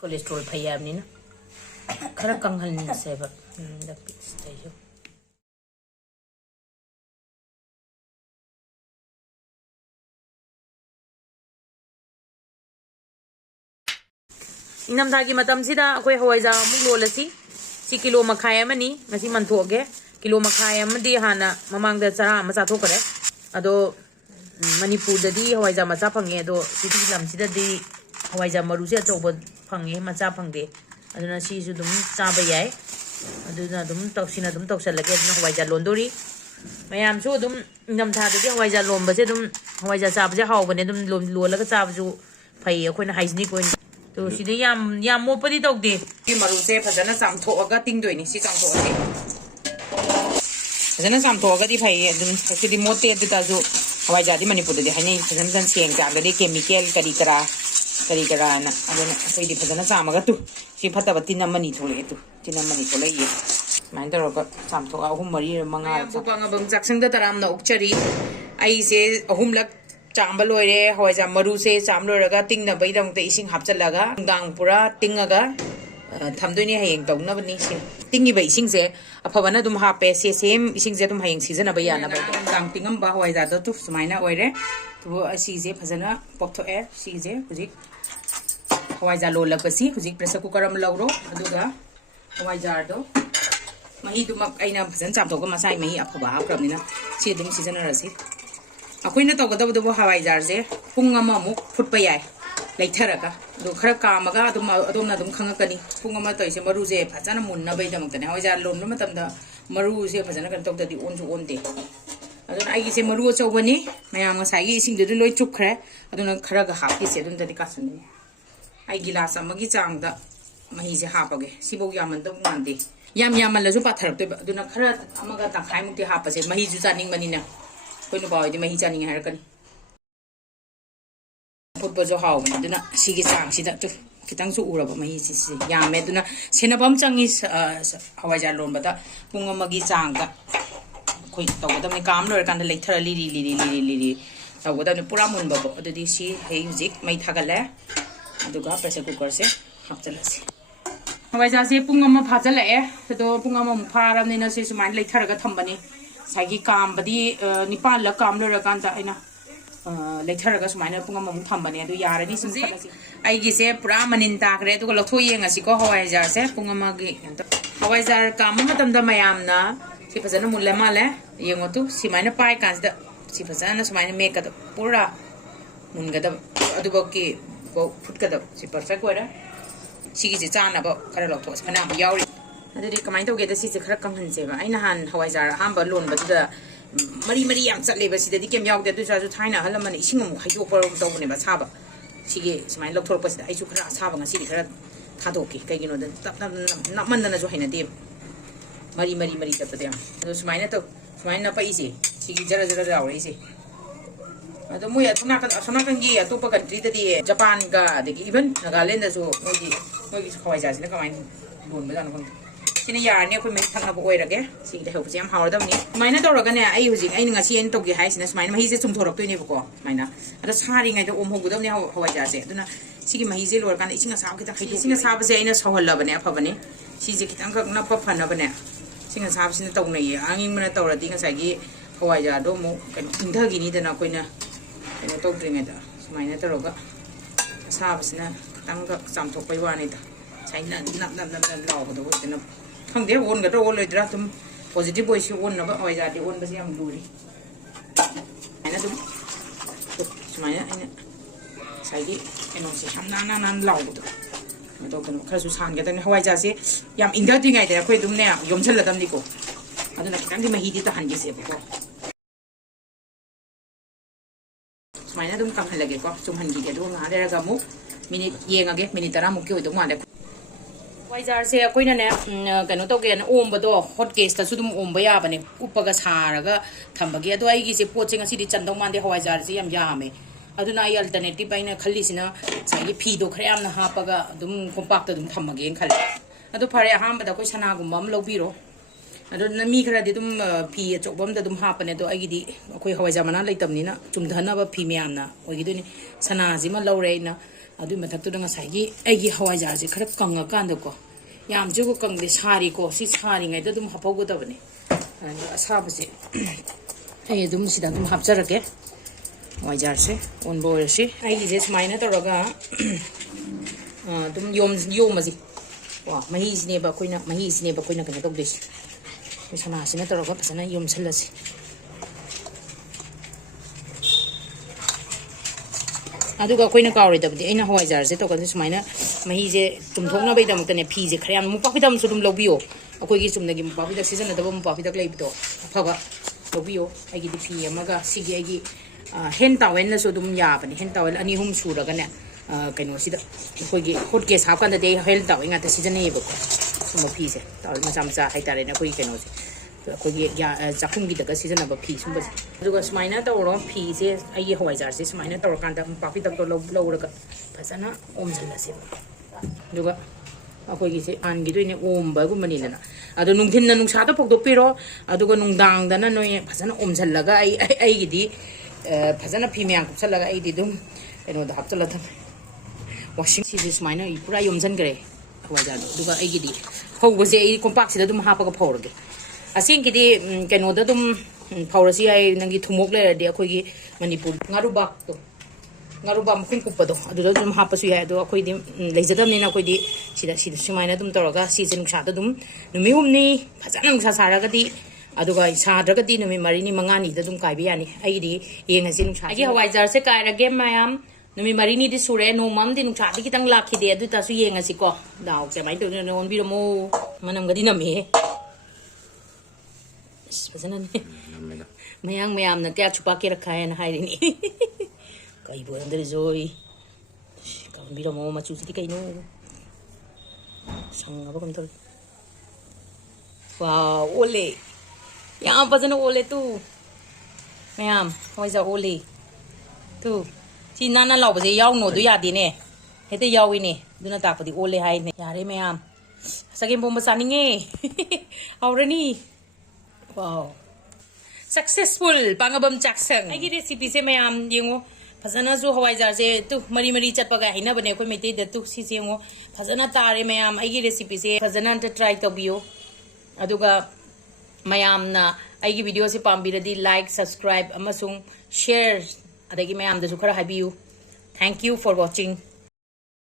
cholesterol फैया अपनी ना खरा कंगल से बा द पिक्स चाहिए इनम था की मतम सिदा अखोय हवाइजा मुक लोलसी सी किलो मखाय अमनी ngasi मनथोगे किलो मखाय अमदी हाना ममांग द चरा म चाथोकरे अदो मणिपुर ददी हवाइजा मचा फंगे अदो सिटी लम सिददी हवाइजा मरु से अचौब फंगे मचा फंगदे अदुना सीसु दुम चाबा याय अदुना दुम तौसिना दुम तौसलगे अदुना हवाइजा लोंदोरी मयाम सु दुम इनम था ददी हवाइजा लोंबसे दुम हवाइजा चाबजे हावबने दुम लोलगा चाबजु फै अखोयना हाइजीनिक कोइन तो सिदे याम मोपदी तौदे की मरु से फजना चामथोगा तिंगदोइनी सी चामथोगसी फजना चामथोगा दी फै दुम सिदे मोते अदुताजु हवाइजादी मणिपुर ददी हाइनै फजना सेंग चागदे केमिकल करी करा ना अदुना अखोयदी फजना चामगा तु सी फतबा तिनमनी थोले तु तिनमनी थोले ये मान तरोगा चामथोगा अहुम मरी मंगा बुपांगा बंग जाक्संगदा तरामना उक्चरी आई से अहुमलक चांबल लोरे हवाइजा मरु से चाम लोरगा तिंगनबैदमते इसिंग हापचलगा दांग पुरा तिंगगा थमदोइनी हयेंग तौनबनी सिंग तिंगिबा इसिंग से अफबना दुम हापे से सेम इसिंग से दुम हयेंग सीजनबा यानबा दांग तिंगम बा हवाइजा दो तु सुमाइना ओइरे तो असीजे फजना पक्थोए सीजे हुजिक हवाइजा लोलकसी हुजिक प्रेशर कुकर अम लौरो अदुगा हवाइजा दो मही दुमक आइना फजन चामथोगा मसाई मही अफबा हाप्रबनिना सी दुम सीजनरसी अखोइना तौगदबदबो हवाइजार से पुंग अममुक फुटपा याय लेथरगा दो खरा कामगा अदोमना दुम खंगकनी पुंग अमा तोइसे मरु से फजना मुन्नबैदमक्तने हवाइजार लोनबा मतमदा मरु से फजना कन तौददी ओनसु ओनदे अदुना आइगी से मरु अचौबनी मयाम ngसाइगी इसिंगदु लोइ चुपखरे अदुना खरागा हापि से अदुन तदि कासुनि आई गिलास अमगी चांगदा मही से हापगे सिबौ यामन दम मानदे यामलजु पाथरक्तोय अदुना खरा अमगा तखाय मुक्ति हापसे मही जु चानिंगबनिना कोइनो बावदि मही चानिंग हारकनी फुटबो हावबन अदुना सिगी चांगसिदा तु खितंगसु उरबा मही सिसि यामे अदुना सेनबम चंगी हवाइजा लोनबदा पुंग अमगी चांगदा कोई तौगदमने काम लोरकान लेथर लिरी तौगदमने पूरा मुनबबो अदुदि सि हे हुजिक मै थागले अदुगा प्रेशर कुकर से हापचलसी हवाइजा से पुंग अम फाजलए तो पुंग अम फारबनिना से सुमाइन लेथरगा थंबनी सागी काम बदी निपाल ल काम लोरकान ता आइना लेथरगा सुमाइन पुंग अम थंबनी अदु यारनी सुम फटसी आइगी से पूरा मनिन ताखरे अदुगा लथो येंगसी को हवाइजा से पुंग अमगी हवाइजा काम मतमदा मयामना सी फजना मुल्ले माले येंगो तु सिमाइना पाइ कांसदा सी फजना सुमाइना मेकद पूरा मुनगद अदुबकी बो फुटकद सी परफेक्ट वरा सिगी जे चानाबो खरा लथोस फना यावरी अदुदि कमाइन तौगे द सिसे खरा कंहनसेबा आइना हान हवाइजार हांबा लोनबदुदा मरी याम चलेबा सिददि केम यावदे दुसाजु थाइना हलमन इसिंग मु हाइदोपर तौबनेबा साबा सिगे सुमाइन लथोरपसिदा आइसु खरा साबा ngasi खरा थादोकी कइगिनो द तप नमनना जो हैना दे मरी तपदे अदो सुमाइना तो सुमाइना पाइसे सिगी जरा रावरे इसे अदो मोय असोनाकन गी अतोप कंट्री ददि जापान का दगी इवन नागालैंड दसो मोगी हवाइजासिना कमाइन लोन बजानो कोन सिने यारने कोइ मेक थंगना ओइरगे सिगी हेल्पसे याम हावरदमनी सुमाइना तौरगने आई हुजिक आई ngasi एन तोगी हाइसिना सुमाइना महीसे चुमथोरक्तोइने बको सुमाइना अदो सारिङाइ द ओमहोगुदमने हवाइजासे अदुना सिगी महीसे लोरकान इसिंगा साब खिता खैदि सिंगा साबसे आइना सौहल्लबने अफबने सिजे खितांग नप फनबने सिंगा साबसिना तौनैये आंगिंगमना तौरदि ngसाइगी हवाइजादो मो कन इंधगिनीदना कोइना कनो तौद्रिङेदा सुमाइना तौरगा साबसिना तंग चामथोकपै वानिदा साइना नप लावबदो होइदना खंदे ओनगदो ओनलोइद्रा तुम पॉजिटिव वॉइस ओननबा हवाइजादि ओनबसे याम लुरी आइना तुम सुमाइना आइना साइगी कनोसे हम नान लावबदो तौदन खरसु सानगदन हवाइजासे याम इंधद्रिङाइदा अखोइ दुमने योमछलदमनिको अदुना खितांदि महीदि तहनगिसेबको सुमाइना दुम कंहलगेको सुमहनगिगे दो nga lerega mu minute yengage minute 10 mukki oido male हवाइजार से अखोइना ने कनो तौगे न ओमबदो हॉट केस तसु दुम ओमबा याबने उप्पगा सारगा थंबगे अदो आइगी से पोचे ngasi चंदौ मांदे हवाइजार से याम यामे अदुना आई अल्टरनेटिव आइना खल्लिसिना साइगी फीदो खरे यामना हापगा दुम कोंपाक्ता दुम थंबगे खल अदो फरे अहामबदा कोइ सनागुम हम लौबिरो अदो नमी खरादि दुम फी अचोबमदा दुम हापने दो आइगिदि अखोइ हवाइजार मना लैतमनिना चुमधनबा फी म्यामना ओइगिदुनि सनाजिमा लौरेना ꯑꯗꯨꯏ ꯃꯊꯛꯇꯨꯗ ꯉꯁꯥꯏꯒꯤ ꯑꯩꯒꯤ ꯍꯋꯥꯏꯖꯥꯔꯁꯦ ꯈꯔ ꯀꯪꯉꯀꯥꯟꯗꯀꯣ ꯌꯥꯝꯁꯨ ꯀꯪꯗꯦ ꯁꯥꯔꯤꯀꯣ ꯁꯤ ꯁꯥꯔꯤꯉꯩꯗ ꯑꯗꯨꯝ ꯍꯥꯞꯍꯧꯒꯗꯕꯅꯤ ꯑꯗꯨꯒ ꯑꯁꯥꯕꯁꯦ ꯑꯩ ꯑꯗꯨꯝ ꯁꯤꯗ ꯑꯗꯨꯝ ꯍꯥꯞꯆꯔꯒꯦ ꯍꯋꯥꯏꯖꯥꯔꯁꯦ ꯑꯣꯟꯕ ꯑꯣꯏꯔꯁꯤ ꯑꯩꯒꯤꯁꯦ ꯁꯨꯃꯥꯏꯅ ꯇꯧꯔꯒ ꯑꯗꯨꯝ ꯌꯣꯝꯃꯁꯤ ꯀꯣ ꯃꯍꯤꯁꯤꯅꯦꯕ ꯑꯩꯈꯣꯏꯅ ꯀꯩꯅꯣ ꯇꯧꯗꯣꯏꯁꯦ ꯑꯩꯈꯣꯏ ꯁꯅꯥꯁꯤꯅ ꯇꯧꯔꯒ ꯐꯖꯅ ꯌꯣꯝꯁꯜꯂꯁꯤ ꯑꯗꯨꯒ ꯑꯩꯈꯣꯏꯅ ꯀꯥꯎꯔꯣꯏꯗꯕꯗꯤ ꯑꯩꯅ ꯍꯋꯥꯏꯖꯥꯔꯁꯦ ꯇꯧꯒꯗꯕ ꯁꯨꯃꯥꯏꯅ ꯃꯍꯤꯁꯦ ꯇꯨꯝꯊꯣꯛꯅꯕꯒꯤꯗꯃꯛꯇꯅꯦ ꯐꯤꯁꯦ ꯈꯔ ꯌꯥꯝ ꯃꯨꯄꯥꯛꯐꯤꯗꯛꯁꯨ ꯑꯗꯨꯝ ꯂꯧꯕꯤꯌꯣ ꯑꯩꯈꯣꯏꯒꯤ ꯆꯨꯝꯅꯒꯤ ꯃꯨꯄꯥꯛꯐꯤꯗꯛ ꯁꯤꯖꯤꯟꯅꯗꯕ ꯃꯨꯄꯥꯛꯐꯤꯗꯛ ꯂꯩꯕꯗꯣ ꯑꯐꯕ ꯂꯧꯕꯤꯌꯣ ꯑꯩꯒꯤꯗꯤ ꯐꯤ ꯑꯃꯒ ꯁꯤꯒꯤ ꯑꯩꯒꯤ ꯍꯦꯟ ꯇꯥꯋꯦꯜꯅꯁꯨ ꯑꯗꯨꯝ ꯌꯥꯕꯅꯤ ꯍꯦꯟ ꯇꯥꯋꯦꯜ 2-3 ꯁꯨꯔꯒꯅꯦ ꯀꯩꯅꯣꯁꯤꯗ ꯑꯩꯈꯣꯏꯒꯤ ꯍꯣꯠ ꯀꯦꯁ ꯍꯥꯞꯀꯥꯟꯗꯗꯤ ꯑꯩ ꯍꯦꯟ ꯇꯥꯋꯦꯜ ꯉꯥꯛꯇ ꯁꯤꯖꯤꯟꯅꯩꯌꯦꯕꯀꯣ ꯁꯨꯝꯕ ꯐꯤꯁꯦ ꯇꯥꯋꯦꯜ ꯃꯆꯥ ꯃꯆꯥ ꯍꯥꯏꯇꯥꯔꯦꯅꯦ ꯑꯩꯈꯣꯏꯒꯤ ꯀꯩꯅꯣꯁꯦ ꯑꯩꯈꯣꯏꯒꯤ ꯆꯥꯛꯈꯨꯝꯒꯤꯗꯒ ꯁꯤꯖꯤꯟꯅꯕ ꯐꯤ ꯁꯨꯝꯕꯁꯦ ꯑꯗꯨꯒ ꯁꯨꯃꯥꯏꯅ ꯇꯧꯔꯣ ꯐꯤꯁꯦ ꯑꯩꯒꯤ ꯍꯋꯥꯏꯖꯥꯔꯁꯦ ꯁꯨꯃꯥꯏꯅ ꯇꯧꯔꯀꯥꯟꯗ ꯃꯨꯄꯥꯛꯐꯤꯗꯛꯇꯣ ꯂꯧꯔꯒ ꯐꯖꯅ ꯑꯣꯝꯁꯜꯂꯁꯦꯕ ꯑꯗꯨꯒ ꯑꯩꯈꯣꯏꯒꯤꯁꯦ ꯍꯥꯟꯈꯤꯗꯣꯏꯅꯦ ꯑꯣꯝꯕꯒꯨꯝꯕꯅꯤꯗꯅ ꯑꯗꯣ ꯅꯨꯡꯊꯤꯟꯅ ꯅꯨꯡꯁꯥꯗ ꯐꯧꯗꯣꯛꯄꯤꯔꯣ ꯑꯗꯨꯒ ꯅꯨꯡꯗꯥꯡꯗꯅ ꯅꯣꯏ ꯐꯖꯅ ꯑꯣꯝꯁꯜꯂꯒ ꯑꯩꯒꯤꯗꯤ ꯐꯖꯅ ꯐꯤ ꯃꯌꯥꯝ ꯀꯨꯞꯁꯜꯂꯒ ꯑꯩꯗꯤ ꯑꯗꯨꯝ ꯀꯩꯅꯣꯗ ꯍꯥꯞꯆꯜꯂ ꯊꯝꯃꯦ ꯋꯥꯁꯤꯡ ꯁꯤꯁꯦ ꯁꯨꯃꯥꯏꯅ ꯄꯨꯔꯥ ꯌꯣꯝꯁꯤꯟꯈ꯭ꯔꯦ ꯍꯋꯥꯏꯖꯥꯔꯗꯣ ꯑꯗꯨꯒ ꯑꯩꯒꯤꯗꯤ ꯐꯧꯕꯁꯦ ꯑꯩ ꯀꯣꯝꯄꯥꯛꯁꯤꯗ ꯑꯗꯨꯝ ꯍꯥꯞꯄꯒ ꯐꯧꯔꯒꯦ ꯑꯁꯦꯡꯒꯤꯗꯤ ꯀꯩꯅꯣꯗ ꯑꯗꯨꯝ ꯐꯧꯔꯁꯨ ꯌꯥꯏ ꯅꯪꯒꯤ ꯊꯨꯃꯣꯛ ꯂꯩꯔꯗꯤ ꯑꯩꯈꯣꯏꯒꯤ ꯃꯅꯤꯄꯨꯔ ꯉꯥꯔꯨꯕꯥꯛ ꯃꯈꯨꯝ ꯀꯨꯞꯄꯗꯣ ꯑꯗꯨꯗ ꯑꯗꯨꯝ ꯍꯥꯞꯄꯁꯨ ꯌꯥꯏ ꯑꯗꯣ ꯑꯩꯈꯣꯏꯗꯤ ꯂꯩꯖꯗꯕꯅꯤꯅ ꯑꯩꯈꯣꯏꯗꯤ ꯁꯤꯗ ꯁꯨꯃꯥꯏꯅ ꯑꯗꯨꯝ ꯇꯧꯔꯒ ꯁꯤꯁꯦ ꯅꯨꯡꯁꯥꯗ ꯑꯗꯨꯝ ꯅꯨꯃꯤꯠ 5ꯅꯤ ꯐꯖꯅ ꯅꯨꯡꯁా ꯁꯥꯔꯒꯗꯤ ꯑꯗꯨꯒ ꯁꯥꯗ꯭ꯔꯒꯗꯤ ꯅꯨꯃꯤꯠ 4ꯅꯤ 5ꯅꯤꯗ ꯑꯗꯨꯝ ꯀꯥꯏꯕ ꯌꯥꯅꯤ ꯑꯩꯒꯤꯗꯤ ꯌꯦꯡꯉꯁꯤ ꯅꯨꯡꯁꯥ ꯑꯩꯒꯤ ꯍꯋꯥꯏꯖꯥꯔꯁꯦ ꯀꯥꯏꯔꯒꯦ ꯃꯌꯥꯝ ꯅꯨꯃꯤꯠ 4ꯅꯤꯗꯤ ꯁꯨꯔꯦ ꯅꯣꯡꯃ ꯑꯃꯗꯤ ꯅꯨꯡꯁꯥꯗꯤ ꯈꯤꯇꯪ ꯂꯥꯛꯈꯤꯗꯦ ꯑꯗꯨ ꯇꯥꯁꯨ ꯌꯦꯡꯉꯁꯤꯀꯣ ꯗꯥꯎ ꯀꯃꯥꯏꯅ ꯇꯧꯗꯣꯏꯅꯣ ꯑꯣꯟꯕꯤꯔꯝꯃꯣ ꯃꯅꯝꯒꯗꯤ ꯅꯝꯃꯦꯍꯦ ꯐꯖꯅꯅꯦ ꯃꯌꯥꯝꯅ ꯀꯌꯥ ꯆꯨꯄꯥ ꯀꯦꯔꯛꯈꯥꯏꯅ ꯍꯥꯏꯔꯤꯅꯤ ꯀꯩꯕꯨ ꯑꯣꯏꯔꯝꯗꯔꯤꯖꯣꯏ ꯀꯝꯕꯤꯔꯝꯃꯣ ꯃꯆꯨꯁꯤꯗꯤ ꯀꯩꯅꯣ ꯁꯪꯉꯕ ꯀꯩꯅꯣ ꯇꯧꯔꯦ ꯋꯥꯎ ꯑꯣꯜꯂꯦ ꯌꯥꯝ ꯐꯖꯅ ꯑꯣꯜꯂꯦ ꯇꯨ ꯃꯌꯥꯝ ꯍꯋꯥꯏꯖꯥꯔ ꯑꯣꯜꯂꯦ ꯇꯨ ꯁꯤ ꯅꯥꯟꯅ ꯂꯥꯎꯕꯁꯦ ꯌꯥꯎꯅꯣꯗꯨ ꯌꯥꯗꯦꯅꯦ ꯍꯦꯛꯇ ꯌꯥꯎꯏꯅꯦ ꯑꯗꯨꯅ ꯇꯥꯛꯄꯗꯤ ꯑꯣꯜꯂꯦ ꯍꯥꯏꯅꯦ ꯌꯥꯔꯦ ꯃꯌꯥꯝ ꯆꯒꯦꯝꯄꯣꯝꯕ ꯆꯥꯅꯤꯡꯉꯦ ꯍꯥꯎꯔꯅꯤ ꯋꯥꯎ ꯁꯛꯁꯦꯁꯐꯨꯜ ꯄꯥꯡꯉꯕꯝ ꯆꯥꯛꯁꯪ ꯑꯩꯒꯤ ꯔꯦꯁꯤꯄꯤꯁꯦ ꯃꯌꯥꯝ ꯌꯦꯡꯉꯣ ꯐꯖꯅꯁꯨ ꯍꯋꯥꯏꯖꯥꯔꯁꯦ ꯇꯨ ꯃꯔꯤ ꯆꯠꯄꯒ ꯍꯥꯏꯅꯕꯅꯦ ꯑꯩꯈꯣꯏ ꯃꯩꯇꯩꯗ ꯇꯨ ꯁꯤꯁꯦ ꯌꯦꯡꯉꯣ ꯐꯖꯅ ꯇꯥꯔꯦ ꯃꯌꯥꯝ ꯑꯩꯒꯤ ꯔꯦꯁꯤꯄꯤꯁꯦ ꯐꯖꯅ ꯑꯝꯇ ꯇ꯭ꯔꯥꯏ ꯇꯧꯕꯤꯌꯨ ꯑꯗꯨꯒ ꯃꯌꯥꯝꯅ ꯑꯩꯒꯤ ꯚꯤꯗꯤꯑꯣꯁꯦ ꯄꯥꯝꯕꯤꯔꯗꯤ ꯂꯥꯏꯛ ꯁꯕꯁꯀ꯭ꯔꯥꯏꯕ ꯑꯃꯁꯨꯡ ꯁꯦꯌꯔ ꯑꯗꯒꯤ ꯃꯌꯥꯝꯗꯁꯨ ꯈꯔ ꯍꯥꯏꯕꯤꯌꯨ ꯊꯦꯡꯛ ꯌꯨ ꯐꯣꯔ ꯋꯥꯆꯤꯡ